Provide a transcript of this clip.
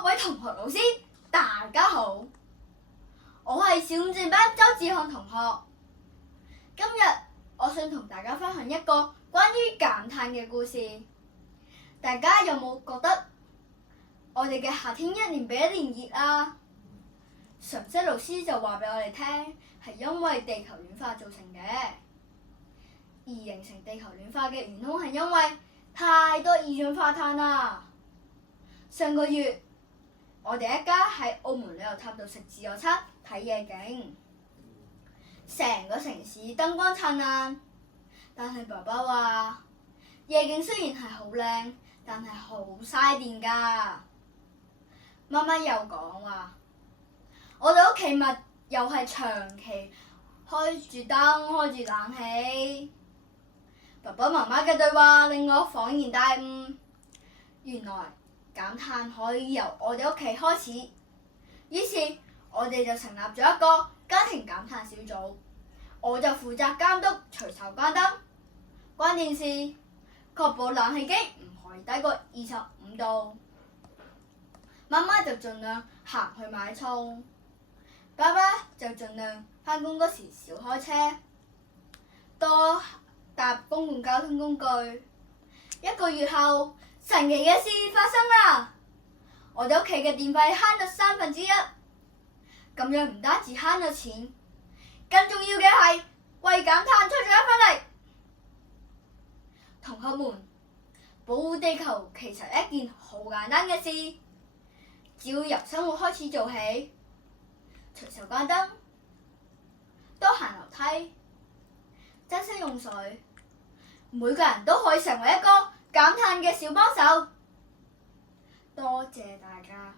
各位同學老師，大家好，我係小五正班周志漢同學。今日我想同大家分享一個關於減碳嘅故事。大家有冇覺得我哋嘅夏天一年比一年熱啊？常識老師就話俾我哋聽，係因為地球暖化造成嘅。而形成地球暖化嘅元兇係因為太多二氧化碳啦。上個月我哋一家喺澳門旅遊塔度食自助餐睇夜景，成個城市燈光燦爛，但係爸爸話夜景雖然係好靚，但係好嘥電㗎。媽媽又講話，我哋屋企咪又係長期開住燈開住冷氣。爸爸媽媽嘅對話令我恍然大悟，原來減碳可以由我哋屋企開始。於是我哋就成立咗一個家庭減碳小組，我就負責監督隨手關燈、關電視，確保冷氣機唔可以低過25度。媽媽就盡量行去買餸，爸爸就盡量返工嗰時少開車，多搭公共交通工具。1個月後，神奇嘅事發生啦！我哋屋企嘅電費慳咗1/3，咁樣唔單止慳咗錢，更重要嘅係為減碳出咗一分力。同學們，保護地球其實係一件好簡單嘅事，只要由生活開始做起，隨手關燈，多行樓梯，珍惜用水，每個人都可以成為一個減碳嘅小幫手。多謝大家。